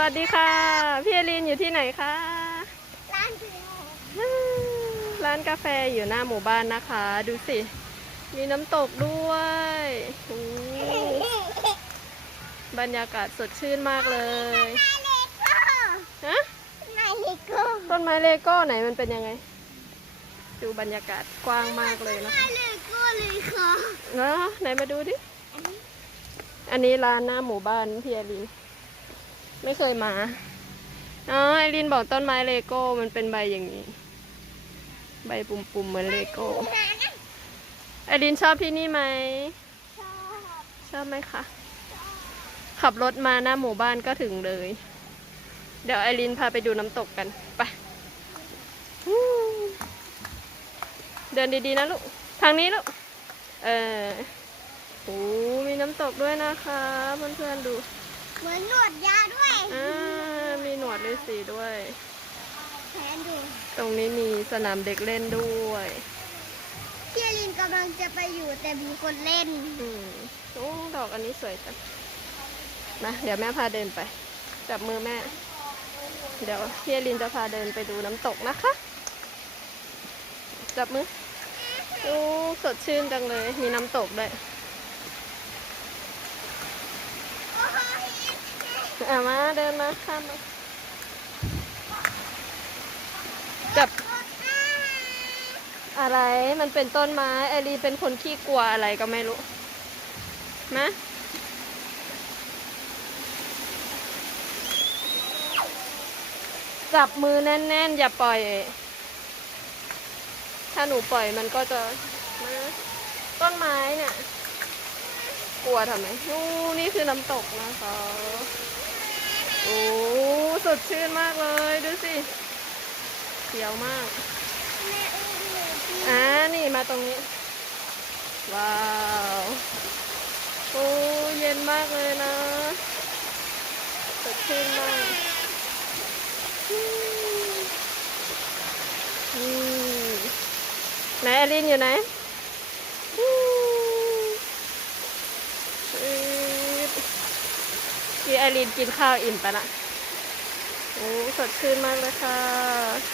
วัสดีค่ะ พี่อลินอยู่ที่ไหนคะ ร้านเดียวร้านกาแฟอยู่หน้าหมู่บ้านนะคะ ดูสิ มีน้ำตกด้วยโอ้บรรยากาศสดชื่นมากเลยนายเลโก้ฮะนายเลโก้ต้นไม้เลโก้ไหนมันเป็นยังไง ดูบรรยากาศกว้างมากเลยนะนายเลโก้เลยค่ะเนาะไหนมาดูดิ อันนี้ร้านหน้าหมู่บ้านพี่อลิน ไม่เคยมาอ๋อไอรินบอกต้นไม้เลโก้มันเป็นใบอย่างนี้ ใบปุ่มๆเหมือนเลโก้ไอรินชอบที่นี่ไหมชอบชอบไหมคะขับรถมาหน้าหมู่บ้านก็ถึงเลย เดี๋ยวไอรินพาไปดูน้ำตกกันไปฮู้เดินดีๆนะลูก ทางนี้ลูก เออโอ้มีน้ำตกด้วยนะคะ เพื่อนๆดู เหมือนหนวดยาด้วย อ่ามีหนวดฤาษีด้วยแทนดูตรงนี้มีสนามเด็กเล่นด้วย พี่ลินกำลังจะไปอยู่แต่มีคนเล่น อืมโอ้ดอกอันนี้สวยจังนะเดี๋ยวแม่พาเดินไป จับมือแม่ เดี๋ยวพี่อลินจะพาเดินไปดูน้ำตกนะคะ จับมือ โอ้สดชื่นจังเลย มีน้ำตกด้วย อะมาเดินมาข้ามมาจับ อะไรมันเป็นต้นไม้ไอรีเป็นคนขี้กลัวอะไรก็ไม่รู้นะจับมือแน่นๆ อย่าปล่อย ถ้าหนูปล่อยมันก็จะมาต้นไม้เนี่ย กลัวทำไมนู่นนี่คือน้ำตกนะคะ ดชื่นมากเลย ดูสิเขียวมากอ่านี่มาตรงนี้ ว้าวโอ้เย็นมากเลยนะสดชื่นมากอืมอืมไหนอลินอยู่ไหนอืมอืดพี่อรินกินข้าวอิ่มไปละ โอ้สดชื่นมากเลยค่ะ